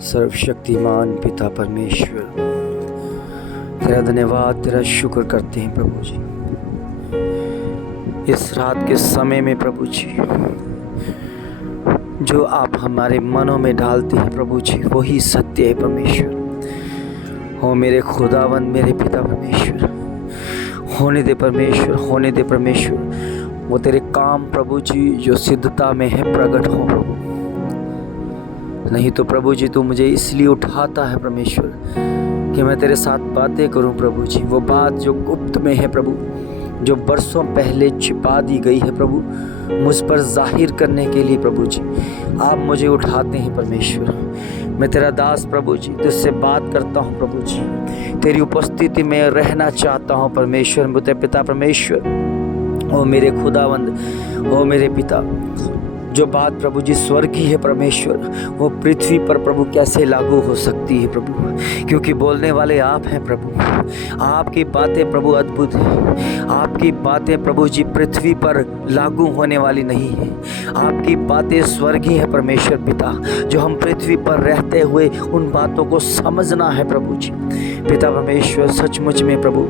सर्वशक्तिमान पिता परमेश्वर, तेरा धन्यवाद, तेरा शुक्र करते हैं प्रभु जी। इस रात के समय में प्रभु जी, जो आप हमारे मनों में डालते हैं प्रभु जी, वही सत्य है परमेश्वर। हो मेरे खुदावंद, मेरे पिता परमेश्वर, होने दे परमेश्वर, होने दे परमेश्वर। वो तेरे काम प्रभु जी जो सिद्धता में है प्रकट हो प्रभु। नहीं तो प्रभु जी तू मुझे इसलिए उठाता है परमेश्वर कि मैं तेरे साथ बातें करूं प्रभु जी। वो बात जो गुप्त में है प्रभु, जो बरसों पहले छिपा दी गई है प्रभु, मुझ पर जाहिर करने के लिए प्रभु जी आप मुझे उठाते हैं परमेश्वर। मैं तेरा दास प्रभु जी तुझसे बात करता हूँ प्रभु जी, तेरी उपस्थिति में रहना चाहता हूँ परमेश्वर। मुझे पिता परमेश्वर, ओ मेरे खुदावंद, ओ मेरे पिता, जो बात प्रभु जी स्वर्गीय है परमेश्वर, वो पृथ्वी पर प्रभु कैसे लागू हो सकती है प्रभु, क्योंकि बोलने वाले आप हैं प्रभु। आपकी बातें प्रभु अद्भुत है, आपकी बातें प्रभु जी पृथ्वी पर लागू होने वाली नहीं है। आपकी बातें स्वर्गीय है परमेश्वर पिता, जो हम पृथ्वी पर रहते हुए उन बातों को समझना है प्रभु जी। पिता परमेश्वर, सचमुच में प्रभु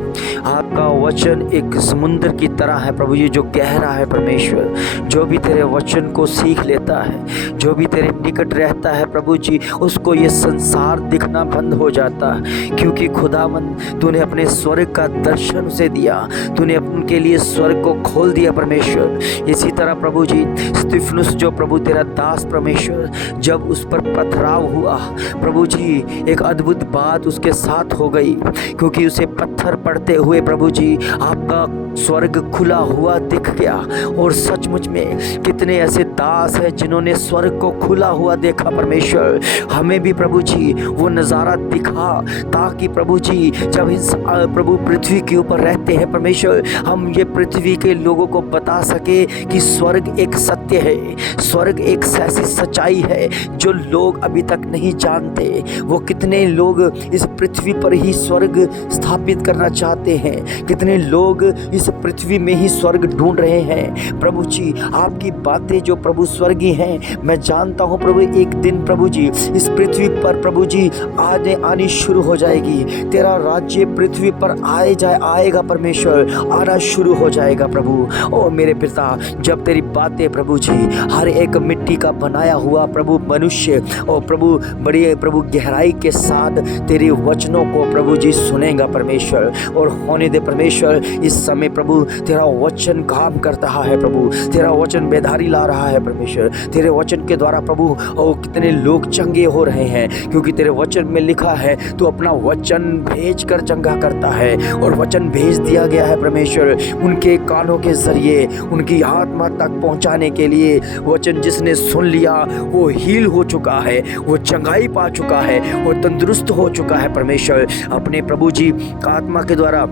आपका वचन एक समुद्र की तरह है प्रभु जी, जो गहरा है परमेश्वर। जो भी तेरे वचन को सीख लेता है, जो भी तेरे निकट रहता है प्रभु जी, उसको ये संसार दिखना बंद हो जाता है, क्योंकि खुदावंद तूने अपने स्वर्ग का दर्शन उसे दिया, तूने उनके लिए स्वर्ग को खोल दिया परमेश्वर। इसी तरह प्रभु जी स्तिफनुस जो प्रभु तेरा दास परमेश्वर, जब उस पर पथराव हुआ प्रभु जी, एक अद्भुत बात उसके साथ हो गई, क्योंकि उसे पत्थर पड़ते हुए प्रभु जी आपका स्वर्ग खुला हुआ दिख गया। और सचमुच में कितने ऐसे दास हैं जिन्होंने स्वर्ग को खुला हुआ देखा परमेश्वर। हमें भी प्रभु जी वो नज़ारा दिखा, ताकि प्रभु जी जब इस प्रभु पृथ्वी के ऊपर रहते हैं परमेश्वर, हम ये पृथ्वी के लोगों को बता सके कि स्वर्ग एक सत्य है, स्वर्ग एक ऐसी सच्चाई है जो लोग अभी तक नहीं जानते। वो कितने लोग इस पृथ्वी पर ही स्वर्ग स्थापित करना चाहते हैं, कितने लोग इस पृथ्वी में ही स्वर्ग ढूंढ रहे हैं प्रभु जी। आपकी बातें जो प्रभु स्वर्गीय हैं, मैं जानता हूं प्रभु एक दिन प्रभु जी इस पृथ्वी पर प्रभु जी आनी शुरू हो जाएगी। तेरा राज्य पृथ्वी पर आएगा परमेश्वर, आना शुरू हो जाएगा प्रभु। ओ मेरे पिता, जब तेरी बातें प्रभु जी हर एक मिट्टी का बनाया हुआ प्रभु मनुष्य और प्रभु बड़ी प्रभु गहराई के साथ तेरे वचनों को प्रभु जी सुनेगा परमेश्वर। और होने दे परमेश्वर, इस समय प्रभु तेरा वचन काम कर रहा है प्रभु, तेरा वचन बेदारी ला रहा है परमेश्वर। तेरे वचन के द्वारा प्रभु ओ कितने लोग चंगे हो रहे हैं, क्योंकि तेरे वचन में लिखा है तू अपना वचन भेज कर चंगा करता है। और वचन भेज दिया गया है परमेश्वर उनके कानों के जरिए, उनकी आत्मा तक पहुंचाने के लिए। वचन जिसने सुन लिया वो हील हो चुका है, वो चंगाई पा चुका है, वो तंदुरुस्त हो चुका है परमेश्वर। अपने प्रभु जी आत्मा के द्वारा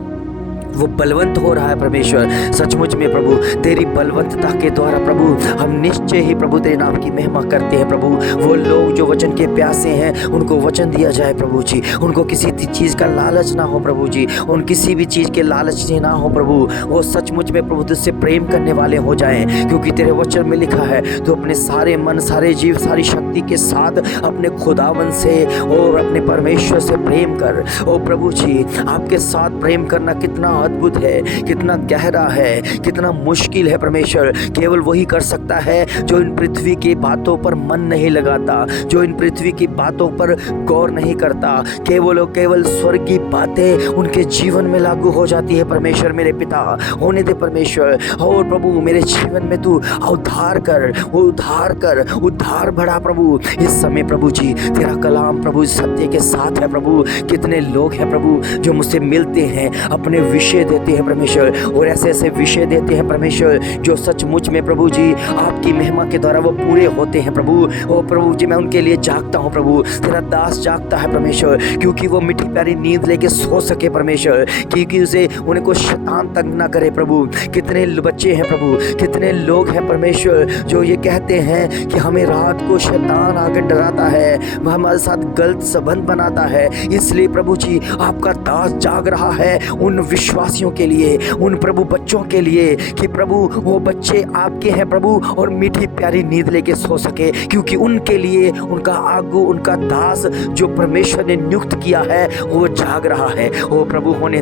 वो बलवंत हो रहा है परमेश्वर। सचमुच में प्रभु तेरी बलवंतता के द्वारा प्रभु हम निश्चय ही प्रभु तेरे नाम की महिमा करते हैं प्रभु। वो लोग जो वचन के प्यासे हैं उनको वचन दिया जाए प्रभु जी, उनको किसी चीज़ का लालच ना हो प्रभु जी, उन किसी भी चीज़ के लालच से ना हो प्रभु। वो सचमुच में प्रभु तुझसे प्रेम करने वाले हो जाएं, क्योंकि तेरे वचन में लिखा है तो अपने सारे मन, सारे जीव, सारी शक्ति के साथ अपने खुदावन से और अपने परमेश्वर से प्रेम कर। ओ प्रभु जी, आपके साथ प्रेम करना कितना अद्भुत है, कितना गहरा है, कितना मुश्किल है परमेश्वर। केवल वही कर सकता है जो इन पृथ्वी की बातों पर मन नहीं लगाता, जो इन पृथ्वी की बातों पर गौर नहीं करता। केवल स्वर्ग की बातें उनके जीवन में लागू हो जाती है परमेश्वर। मेरे पिता, होने दे परमेश्वर। और प्रभु मेरे जीवन में तू उद्धार कर, वो उद्धार बढ़ा प्रभु। इस समय प्रभु जी तेरा कलाम प्रभु सत्य के साथ है प्रभु। कितने लोग हैं प्रभु जो मुझसे मिलते हैं, अपने विषय देते हैं परमेश्वर, और ऐसे ऐसे विषय देते हैं परमेश्वर जो सचमुच में प्रभु जी आपकी महिमा के द्वारा वो पूरे होते हैं प्रभु। ओ प्रभु जी, मैं उनके लिए जागता हूँ प्रभु, तेरा दास जागता है परमेश्वर, क्योंकि वो मीठी प्यारी नींद लेके सो सके परमेश्वर, क्योंकि उसे उनको शैतान तंग ना करे प्रभु। कितने बच्चे हैं प्रभु, कितने लोग हैं परमेश्वर जो ये कहते हैं कि हमें रात को शैतान आकर डराता है, वह हमारे साथ गलत संबंध बनाता है। इसलिए प्रभु जी आपका दास जाग रहा है उन विश्वास विश्वासियों के लिए, उन प्रभु बच्चों के लिए कि प्रभु वो बच्चे आपके हैं प्रभु, और मीठी प्यारी नींद लेके सो सके, क्योंकि उनके लिए उनका आगू, उनका दास जो परमेश्वर ने नियुक्त किया है वो जाग रहा है। ओ प्रभु होने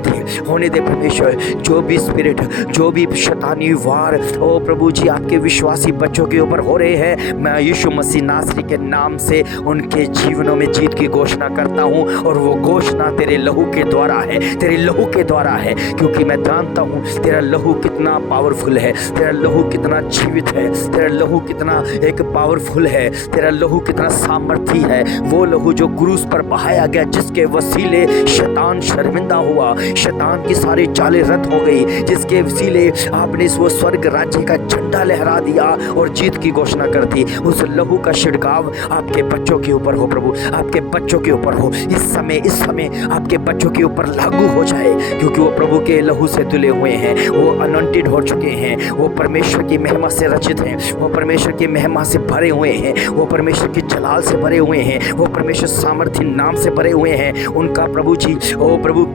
दे परमेश्वर, जो भी स्पिरिट, जो भी शैतानी वार ओ प्रभु जी आपके विश्वासी बच्चों के ऊपर हो रहे हैं, मैं यीशु मसीह नासरी के नाम से उनके जीवनों में जीत की घोषणा करता हूँ। और वो घोषणा तेरे लहू के द्वारा है, तेरे लहू के द्वारा है, क्योंकि मैं जानता हूँ तेरा लहू कितना पावरफुल है, तेरा लहू कितना जीवित है, तेरा लहू कितना एक पावरफुल है, तेरा लहू कितना सामर्थी है। वो लहू जो क्रूस पर बहाया गया, जिसके वसीले शैतान शर्मिंदा हुआ, शैतान की सारी चालें रद्द हो गई, जिसके वसीले आपने वो स्वर्ग राज्य का झंडा लहरा दिया और जीत की घोषणा कर दी। उस लहू का छिड़काव आपके बच्चों के ऊपर हो प्रभु, आपके बच्चों के ऊपर हो, इस समय आपके बच्चों के ऊपर लागू हो जाए, क्योंकि वो प्रभु के लहू से धुले हुए हैं, वो अनॉइंटेड हो चुके हैं, वो परमेश्वर की महिमा से रचित हैं, वो परमेश्वर की महिमा से भरे हुए हैं, वो परमेश्वर की जलाल से भरे हुए हैं, वो परमेश्वर सामर्थ्य नाम से भरे हुए हैं। उनका प्रभु जी ओ प्रभु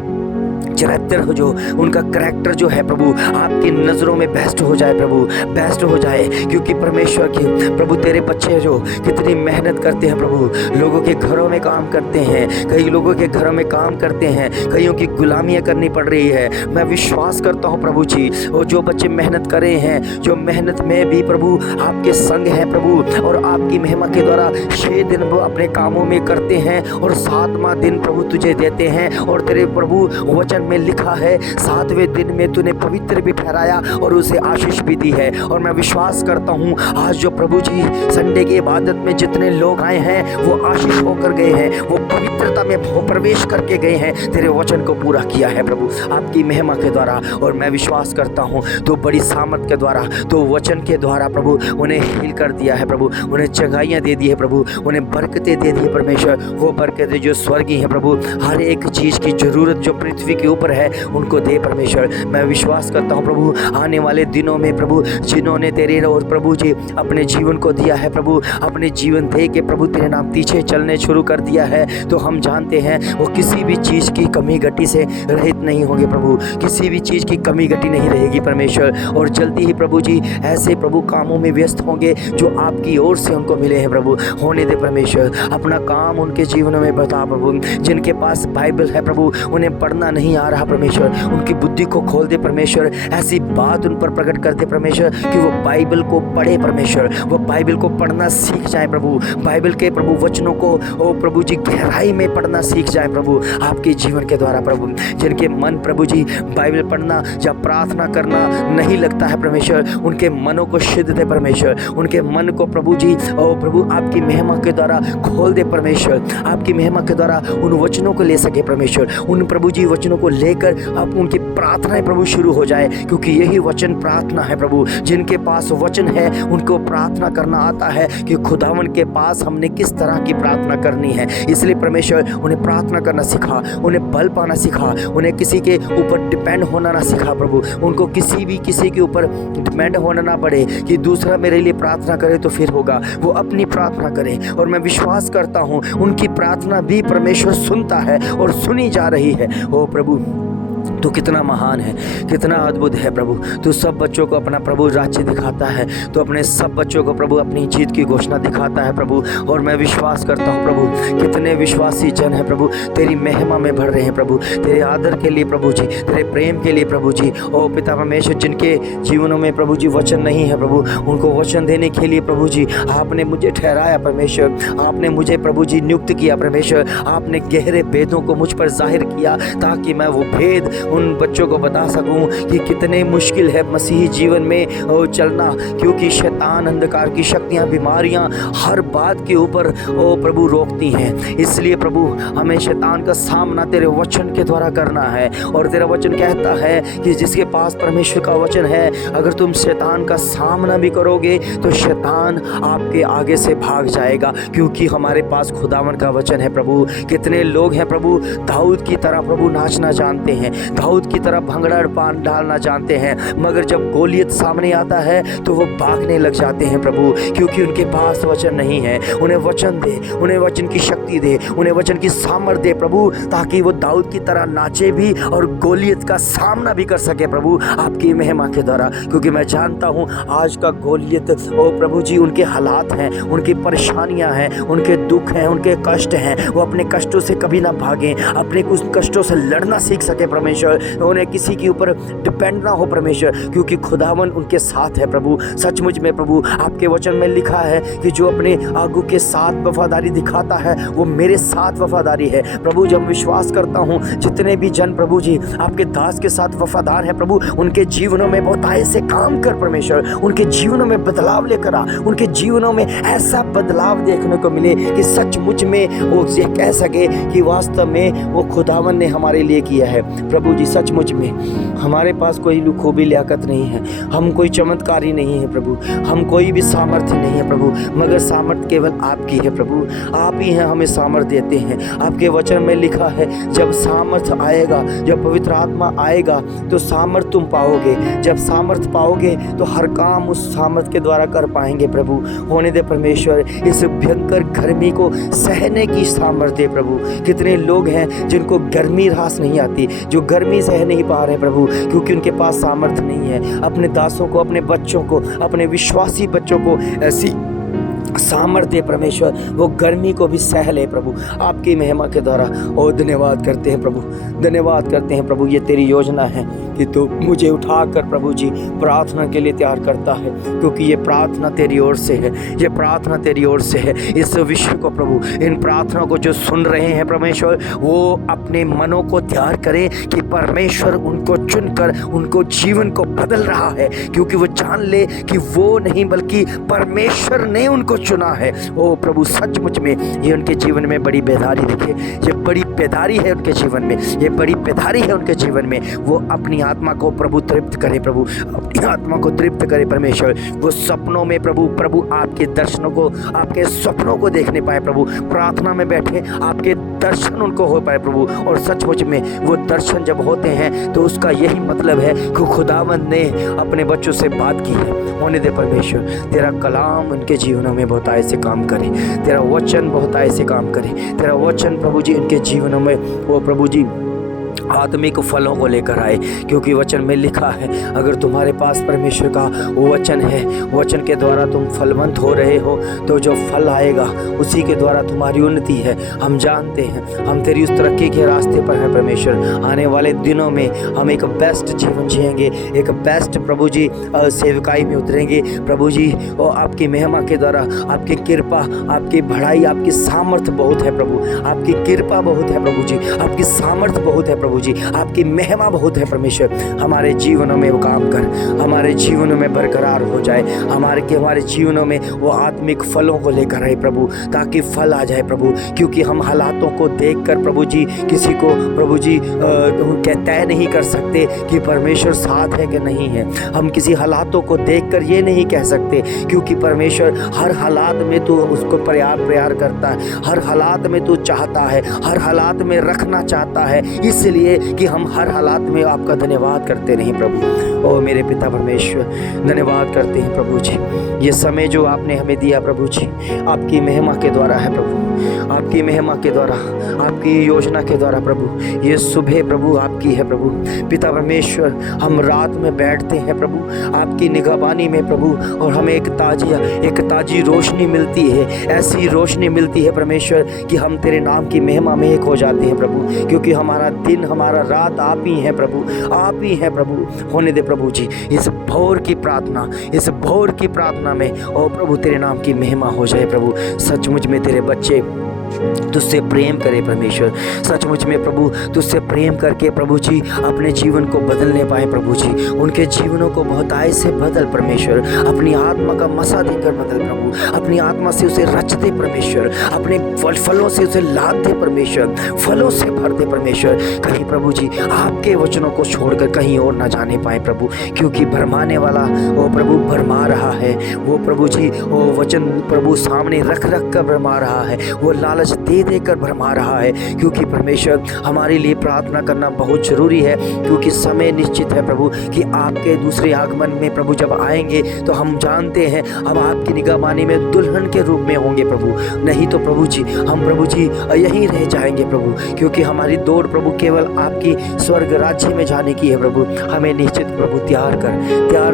चरित्र हो, जो उनका करैक्टर जो है प्रभु आपकी नज़रों में बेस्ट हो जाए प्रभु, बेस्ट हो जाए, क्योंकि परमेश्वर की प्रभु तेरे बच्चे जो कितनी मेहनत करते हैं प्रभु, लोगों के घरों में काम करते हैं, कई लोगों के घरों में काम करते हैं, कईयों की गुलामियाँ करनी पड़ रही है। मैं विश्वास करता हूँ प्रभु जी, और जो बच्चे मेहनत कर रहे हैं, जो मेहनत में भी प्रभु आपके संग हैं प्रभु, और आपकी महिमा के द्वारा 6 दिन वो अपने कामों में करते हैं और 7वां दिन प्रभु तुझे देते हैं। और तेरे प्रभु वचन में लिखा है 7वें दिन में तूने पवित्र भी ठहराया और उसे आशीष भी दी है। और मैं विश्वास करता हूँ आज जो प्रभु जी संडे की इबादत में जितने लोग आए हैं वो आशीष होकर गए हैं, वो पवित्रता में प्रवेश करके गए हैं, तेरे वचन को पूरा किया है प्रभु आपकी महिमा के द्वारा। और मैं विश्वास करता हूँ तो बड़ी सामर्थ के द्वारा, तो वचन के द्वारा प्रभु उन्हें हील कर दिया है प्रभु, उन्हें चंगाइयाँ दे दी है प्रभु, उन्हें बरकतें दे दी है परमेश्वर, वो बरकतें जो स्वर्गीय है प्रभु, हर एक चीज़ की जरूरत जो पृथ्वी के ऊपर है उनको दे परमेश्वर। मैं विश्वास करता हूँ प्रभु आने वाले दिनों में प्रभु जिन्होंने तेरे और प्रभु जी अपने जीवन को दिया है प्रभु, अपने जीवन दे के प्रभु तेरे नाम पीछे चलने शुरू कर दिया है, तो हम जानते हैं वो किसी भी चीज़ की कमी घटी से रहित नहीं होंगे प्रभु, किसी भी चीज़ की कमी घटी नहीं रहेगी परमेश्वर। और जल्दी ही प्रभु जी ऐसे प्रभु कामों में व्यस्त होंगे जो आपकी ओर से उनको मिले हैं प्रभु, होने दे परमेश्वर। अपना काम उनके जीवनों में बता प्रभु, जिनके पास बाइबल है प्रभु उन्हें पढ़ना नहीं आ रहा परमेश्वर, उनकी बुद्धि को खोल दे परमेश्वर, ऐसी बात उन पर प्रकट कर दे परमेश्वर कि वो बाइबल को पढ़े परमेश्वर, वो बाइबल को पढ़ना सीख जाए प्रभु, बाइबल के प्रभु वचनों को ओ प्रभु जी गहराई में पढ़ना सीख जाए प्रभु आपके जीवन के द्वारा प्रभु। जिनके मन प्रभु जी बाइबल पढ़ना या प्रार्थना करना नहीं लगता है परमेश्वर, उनके मनों को शुद्ध दे परमेश्वर, उनके मन को प्रभु जी ओ प्रभु आपकी महिमा के द्वारा खोल दे परमेश्वर, आपकी महिमा के द्वारा उन वचनों को ले सके परमेश्वर, उन प्रभु जी वचनों को लेकर अब उनकी प्रार्थनाएं प्रभु शुरू हो जाए, क्योंकि यही वचन प्रार्थना है प्रभु। जिनके पास वचन है उनको प्रार्थना करना आता है कि खुदावन के पास हमने किस तरह की प्रार्थना करनी है, इसलिए परमेश्वर उन्हें प्रार्थना करना सिखा, उन्हें बल पाना सिखा, उन्हें किसी के ऊपर डिपेंड होना ना सिखा प्रभु, उनको किसी के ऊपर डिपेंड होना ना पड़े कि दूसरा मेरे लिए प्रार्थना करे तो फिर होगा, वो अपनी प्रार्थना करे। और मैं विश्वास करता हूँ उनकी प्रार्थना भी परमेश्वर सुनता है और सुनी जा रही है। ओ प्रभु तू कितना महान है, कितना अद्भुत है प्रभु, तू सब बच्चों को अपना प्रभु राज्य दिखाता है, तो अपने सब बच्चों को प्रभु अपनी जीत की घोषणा दिखाता है प्रभु। और मैं विश्वास करता हूँ प्रभु कितने विश्वासी जन है प्रभु तेरी महिमा में भर रहे हैं प्रभु, तेरे आदर के लिए प्रभु जी, तेरे प्रेम के लिए प्रभु जी। ओ पिता परमेश्वर जिनके जीवनों में प्रभु जी वचन नहीं है प्रभु, उनको वचन देने के लिए प्रभु जी आपने मुझे ठहराया परमेश्वर, आपने मुझे प्रभु जी नियुक्त किया परमेश्वर, आपने गहरे भेदों को मुझ पर जाहिर किया ताकि मैं वो भेद उन बच्चों को बता सकूं कि कितने मुश्किल है मसीही जीवन में चलना, क्योंकि शैतान अंधकार की शक्तियां बीमारियां हर बात के ऊपर ओ प्रभु रोकती हैं। इसलिए प्रभु हमें शैतान का सामना तेरे वचन के द्वारा करना है। और तेरा वचन कहता है कि जिसके पास परमेश्वर का वचन है, अगर तुम शैतान का सामना भी करोगे तो शैतान आपके आगे से भाग जाएगा, क्योंकि हमारे पास खुदावन का वचन है प्रभु। कितने लोग हैं प्रभु दाऊद की तरह प्रभु नाचना जानते हैं, दाऊद की तरह भंगड़ा पान डालना जानते हैं, मगर जब गोलियत सामने आता है तो वो भागने लग जाते हैं प्रभु, क्योंकि उनके पास वचन नहीं है। उन्हें वचन दे, उन्हें वचन की शक्ति दे, उन्हें वचन की सामर्थ दे प्रभु, ताकि वो दाऊद की तरह नाचे भी और गोलियत का सामना भी कर सके प्रभु आपकी महिमा के द्वारा। क्योंकि मैं जानता हूँ आज का गोलियत ओ प्रभु जी उनके हालात हैं, उनकी परेशानियां हैं, उनके दुख हैं, उनके कष्ट हैं। वो अपने कष्टों से कभी ना भागें, अपने उस कष्टों से लड़ना सीख सके परमेश्वर, उन्हें किसी के ऊपर डिपेंड ना हो परमेश्वर, क्योंकि खुदावन उनके साथ है प्रभु। सचमुच में प्रभु आपके वचन में लिखा है कि जो अपने आगू के साथ वफादारी दिखाता है वो मेरे साथ वफादारी है प्रभु। जब विश्वास करता हूँ जितने भी जन प्रभु जी आपके दास के साथ वफादार है प्रभु, उनके जीवनों में बहुत ऐसे काम कर परमेश्वर, उनके जीवनों में बदलाव लेकर आ, उनके जीवनों में ऐसा बदलाव देखने को मिले कि सचमुच में वो ये कह सके कि वास्तव में वो खुदावन ने हमारे लिए किया है प्रभु जी। सचमुच में हमारे पास कोई खूबी लियाकत नहीं है, हम कोई चमत्कारी नहीं है प्रभु, हम कोई भी सामर्थ्य नहीं है प्रभु, मगर सामर्थ्य केवल आपकी है प्रभु। आप ही हैं हमें सामर्थ्य देते हैं। आपके वचन में लिखा है जब सामर्थ्य आएगा, जब पवित्र आत्मा आएगा तो सामर्थ्य तुम पाओगे। जब सामर्थ्य पाओगे तो हर काम उस सामर्थ्य के द्वारा कर पाएंगे प्रभु। होने दे परमेश्वर इस भयंकर गर्मी को सहने की सामर्थ्य दे प्रभु। कितने लोग हैं जिनको गर्मी रास नहीं आती, जो गर्मी सह नहीं पा रहे प्रभु, क्योंकि उनके पास सामर्थ्य नहीं है। अपने दासों को, अपने बच्चों को, अपने विश्वासी बच्चों को ऐसी सामर्थ्य परमेश्वर वो गर्मी को भी सह ले प्रभु आपकी महिमा के द्वारा। और धन्यवाद करते हैं प्रभु, धन्यवाद करते हैं प्रभु। ये तेरी योजना है कि तू मुझे उठाकर प्रभु जी प्रार्थना के लिए तैयार करता है, क्योंकि ये प्रार्थना तेरी ओर से है, ये प्रार्थना तेरी ओर से है। इस विश्व को प्रभु, इन प्रार्थना को जो सुन रहे हैं परमेश्वर, वो अपने मनों को तैयार करें कि परमेश्वर उनको चुनकर उनको जीवन को बदल रहा है, क्योंकि वो जान ले कि वो नहीं बल्कि परमेश्वर ने उनको चुना है। ओ प्रभु सचमुच में ये उनके जीवन में बड़ी बेदारी दिखे, ये बड़ी बेदारी है उनके जीवन में, ये बड़ी बेदारी है उनके जीवन में। वो अपनी आत्मा को प्रभु तृप्त करे प्रभु, अपनी आत्मा को तृप्त करे परमेश्वर। वो सपनों में प्रभु आपके दर्शनों को, आपके सपनों को देखने पाए प्रभु। प्रार्थना में बैठे आपके दर्शन उनको हो पाए प्रभु। और सचमुच में वो दर्शन जब होते हैं तो उसका यही मतलब है कि खुदावंद ने अपने बच्चों से बात की है। होने दे परमेश्वर तेरा कलाम उनके जीवनों में बहुत ऐसे काम करे, तेरा वचन बहुत ऐसे काम करे, तेरा वचन प्रभु जी इनके जीवनों में वो प्रभु जी आत्मिक फलों को लेकर आए, क्योंकि वचन में लिखा है अगर तुम्हारे पास परमेश्वर का वचन है, वचन के द्वारा तुम फलवंत हो रहे हो, तो जो फल आएगा उसी के द्वारा तुम्हारी उन्नति है। हम जानते हैं हम तेरी उस तरक्की के रास्ते पर हैं परमेश्वर। आने वाले दिनों में हम एक बेस्ट जीवन जिएंगे, एक बेस्ट प्रभु जी सेवकाई में उतरेंगे प्रभु जी। और आपकी महिमा के द्वारा, आपकी कृपा, आपकी बढ़ाई, आपकी सामर्थ्य बहुत है प्रभु, आपकी कृपा बहुत है प्रभु जी, आपकी सामर्थ्य बहुत है प्रभु जी, आपकी महिमा बहुत है परमेश्वर। हमारे जीवनों में वो काम कर, हमारे जीवनों में बरकरार हो जाए, हमारे जीवनों में वो आत्मिक फलों को लेकर आए प्रभु, ताकि फल आ जाए प्रभु। क्योंकि हम हालातों को देखकर प्रभु जी किसी को प्रभु जी तय नहीं कर सकते कि परमेश्वर साथ है कि नहीं है। हम किसी हालातों को देखकर ये नहीं कह सकते, क्योंकि परमेश्वर हर हालात में तू उसको प्यार करता है, हर हालात में तू चाहता है, हर हालात में रखना चाहता है, इसलिए कि हम हर हालात में आपका धन्यवाद करते रहें प्रभु। ओ मेरे पिता परमेश्वर धन्यवाद करते हैं प्रभु जी। ये समय जो आपने हमें दिया प्रभु जी आपकी महिमा के द्वारा है प्रभु, आपकी महिमा के द्वारा, आपकी योजना के द्वारा प्रभु। ये सुबह प्रभु आपकी है प्रभु पिता परमेश्वर। हम रात में बैठते हैं प्रभु आपकी निगहबानी में प्रभु, और हमें एक ताजी रोशनी मिलती है, ऐसी रोशनी मिलती है परमेश्वर कि हम तेरे नाम की महिमा में एक हो जाते हैं प्रभु। क्योंकि हमारा दिन, हमारा रात आप ही हैं प्रभु, आप ही हैं प्रभु। होने दे प्रभु जी इस भोर की प्रार्थना में ओ प्रभु तेरे नाम की महिमा हो जाए प्रभु। सचमुच में तेरे बच्चे तुझसे प्रेम करे परमेश्वर, सचमुच में प्रभु तुझसे प्रेम करके प्रभु जी अपने जीवन को बदलने पाए प्रभु जी। उनके जीवनों को बहुत आय से बदल परमेश्वर, अपनी आत्मा का मसा देकर बदल प्रभु, अपनी आत्मा से उसे रच दे परमेश्वर, अपने फलों से उसे लाद दे परमेश्वर, फलों से भर दे परमेश्वर। कहीं प्रभु जी आपके वचनों को छोड़कर कहीं और ना जाने पाए प्रभु, क्योंकि भरमाने वाला वो प्रभु भरमा रहा है। वो प्रभु जी वो वचन प्रभु सामने रख कर भरमा रहा है, वो लालच लालच दे देकर भरमा रहा है, क्योंकि परमेश्वर हमारे लिए प्रार्थना करना बहुत ज़रूरी है, क्योंकि समय निश्चित है प्रभु कि आपके दूसरे आगमन में प्रभु जब आएंगे तो हम जानते हैं हम आपकी निगाहबानी में दुल्हन के रूप में होंगे प्रभु। नहीं तो प्रभु जी हम प्रभु जी यहीं रह जाएंगे प्रभु, क्योंकि हमारी दौड़ प्रभु केवल आपकी स्वर्ग राज्य में जाने की है प्रभु। हमें निश्चित प्रभु तैयार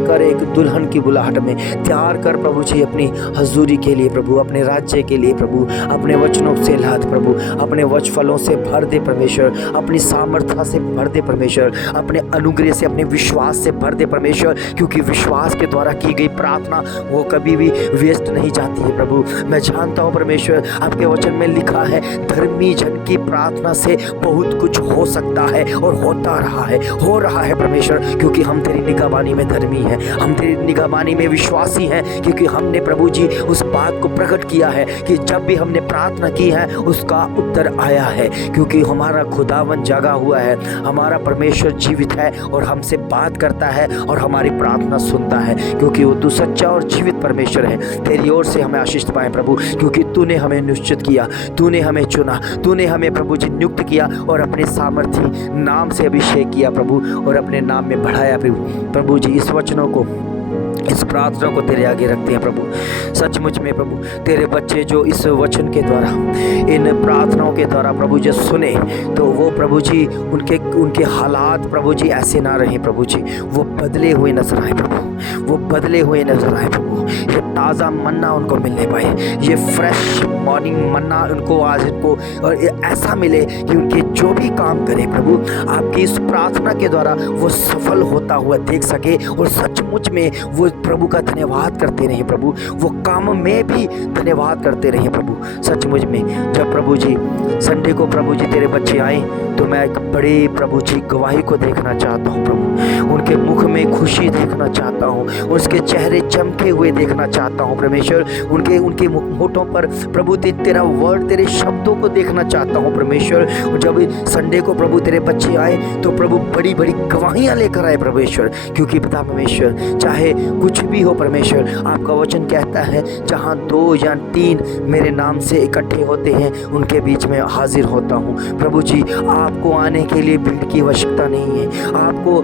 कर एक दुल्हन की बुलाहट में तैयार कर प्रभु जी, अपनी हजूरी के लिए प्रभु, अपने राज्य के लिए प्रभु। अपने वचनों से लाद प्रभु, अपने वच फलों से भर दे परमेश्वर, अपनी सामर्थ्य से भर दे परमेश्वर, अपने अनुग्रह से, अपने विश्वास से भर दे परमेश्वर, क्योंकि विश्वास के द्वारा की गई प्रार्थना वो कभी भी वेस्ट नहीं जाती है प्रभु। मैं जानता हूँ परमेश्वर आपके वचन में लिखा है धर्मी जन की प्रार्थना से बहुत कुछ हो सकता है और होता रहा है, हो रहा है परमेश्वर, क्योंकि हम तेरी निगाहबानी में धर्मी हैं, हम तेरी निगाहबानी में विश्वासी हैं, क्योंकि हमने प्रभु जी उस बात को प्रकट किया है कि जब भी हमने प्रार्थना की है उसका उत्तर आया है, क्योंकि हमारा खुदावन जागा हुआ है, हमारा परमेश्वर जीवित है और हमसे बात करता है और हमारी प्रार्थना सुनता है, क्योंकि वो तू सच्चा और जीवित परमेश्वर है। तेरी ओर से हमें आशीष पाएं प्रभु, क्योंकि तूने हमें निश्चित किया, तूने हमें चुना, तूने हमें प्रभु जी नियुक्त किया और अपने सामर्थी नाम से अभिषेक किया प्रभु, और अपने नाम में बढ़ाया प्रभु जी। इस वचनों को, इस प्रार्थना को तेरे आगे रखते हैं प्रभु। सचमुच में प्रभु तेरे बच्चे जो इस वचन के द्वारा, इन प्रार्थनाओं के द्वारा प्रभु जी सुने, तो वो प्रभु जी उनके हालात प्रभु जी ऐसे ना रहे प्रभु जी, वो बदले हुए नजर आए प्रभु, वो बदले हुए नजर आए प्रभु। ये ताज़ा मन्ना उनको मिलने पाए, ये फ्रेश मॉर्निंग मन्ना उनको आज इनको और ऐसा मिले कि उनके जो भी काम करे प्रभु आपकी इस प्रार्थना के द्वारा वो सफल होता हुआ देख सके, और सचमुच में वो प्रभु का धन्यवाद करते रहे प्रभु, वो काम में भी धन्यवाद करते रहे प्रभु। सचमुच में जब प्रभु जी संडे को प्रभु जी तेरे बच्चे आए तो मैं एक बड़े प्रभु जी गवाही को देखना चाहता हूँ प्रभु, उनके मुख में खुशी देखना चाहता हूँ, उसके चेहरे चमके हुए देखना चाहता हूँ परमेश्वर, उनके होठों पर प्रभु तेरा वर्ड, तेरे शब्दों को देखना चाहता हूँ परमेश्वर। जब संडे को प्रभु तेरे बच्चे आए तो प्रभु बड़ी बड़ी गवाहियाँ लेकर आए परमेश्वर, क्योंकि पिता परमेश्वर चाहे कुछ भी हो परमेश्वर, आपका वचन कहता है जहाँ 2 या 3 मेरे नाम से इकट्ठे होते हैं उनके बीच में हाजिर होता हूँ प्रभु जी। आपको आने के लिए भीड़ की आवश्यकता नहीं है, आपको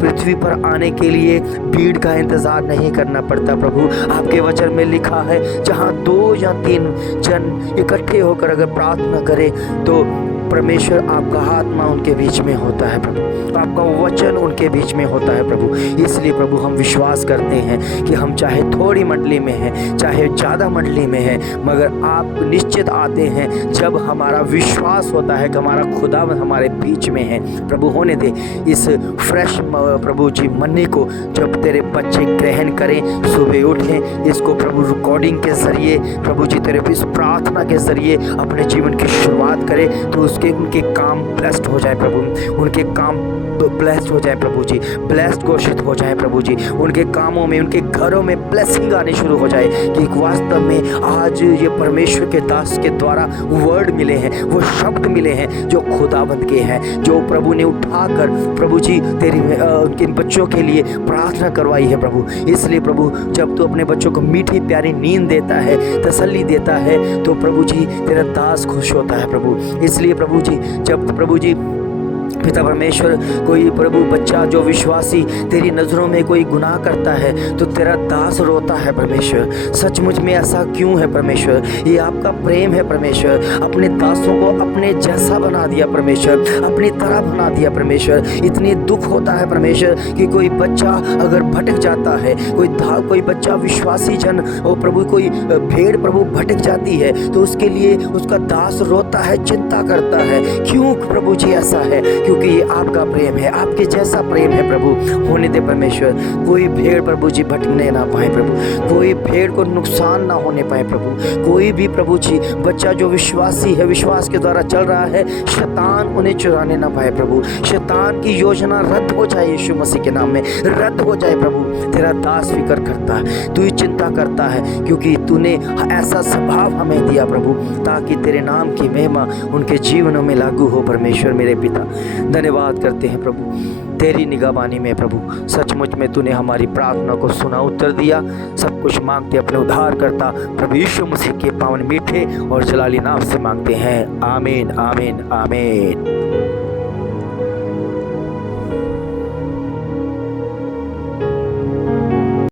पृथ्वी पर आने के लिए भीड़ का इंतज़ार नहीं करना पड़ता प्रभु। आपके वचन में लिखा है जहाँ 2 या 3 जन इकट्ठे होकर अगर प्रार्थना करें तो परमेश्वर आपका आत्मा उनके बीच में होता है प्रभु, आपका वचन उनके बीच में होता है प्रभु। इसलिए प्रभु हम विश्वास करते हैं कि हम चाहे थोड़ी मंडली में हैं, चाहे ज़्यादा मंडली में हैं, मगर आप निश्चित आते हैं जब हमारा विश्वास होता है कि हमारा खुदावंद हमारे बीच में है प्रभु। होने दे इस फ्रेश प्रभु जी मन्ने को जब तेरे बच्चे ग्रहण करें, सुबह उठें, इसको प्रभु रिकॉर्डिंग के ज़रिए प्रभु जी तेरे इस प्रार्थना के ज़रिए अपने जीवन की शुरुआत करें तो उनके काम ब्लेस्ड हो जाए प्रभु, उनके काम ब्लेस्ड हो जाए प्रभु जी, ब्लेस्ड घोषित हो जाए प्रभु जी, उनके कामों में, उनके घरों में ब्लेसिंग आने शुरू हो जाए कि वास्तव में आज ये परमेश्वर के दास के द्वारा वर्ड मिले हैं, वो शब्द मिले हैं जो खुदावंद के हैं, जो प्रभु ने उठाकर प्रभु जी तेरी उनके बच्चों के लिए प्रार्थना करवाई है प्रभु। इसलिए प्रभु जब तू अपने बच्चों को मीठी प्यारी नींद देता है, तसल्ली देता है, तो प्रभु जी तेरा दास खुश होता है प्रभु। इसलिए प्रभु जी जब प्रभु जी पिता परमेश्वर कोई प्रभु बच्चा जो विश्वासी तेरी नज़रों में कोई गुनाह करता है तो तेरा दास रोता है परमेश्वर। सचमुच में ऐसा क्यों है परमेश्वर? ये आपका प्रेम है परमेश्वर, अपने दासों को अपने जैसा बना दिया परमेश्वर, अपनी तरह बना दिया परमेश्वर। इतनी दुख होता है परमेश्वर कि कोई बच्चा अगर भटक जाता है, कोई बच्चा विश्वासी जन और प्रभु कोई भेड़ प्रभु भटक जाती है तो उसके लिए उसका दास रोता है, चिंता करता है। क्यों प्रभु जी ऐसा है? क्योंकि ये आपका प्रेम है, आपके जैसा प्रेम है प्रभु। होने दे परमेश्वर कोई भेड़ प्रभु जी भटकने ना पाए प्रभु, कोई भेड़ को नुकसान ना होने पाए प्रभु, कोई भी प्रभु जी बच्चा जो विश्वासी है, विश्वास के द्वारा चल रहा है, शैतान उन्हें चुराने ना पाए प्रभु। शैतान की योजना रद्द हो जाए, यीशु मसीह के नाम में रद्द हो जाए प्रभु। तेरा दास फिक्र करता है, तू ही चिंता करता है, क्योंकि तूने ऐसा स्वभाव हमें दिया प्रभु ताकि तेरे नाम की महिमा उनके जीवनों में लागू हो परमेश्वर मेरे पिता। धन्यवाद करते हैं प्रभु, तेरी निगाहबानी में प्रभु सचमुच में तूने हमारी प्रार्थना को सुना, उत्तर दिया। सब कुछ मांगते अपने उद्धारकर्ता प्रभु यीशु मसीह के पावन मीठे और जलाली नाम से मांगते हैं। आमीन आमीन आमीन।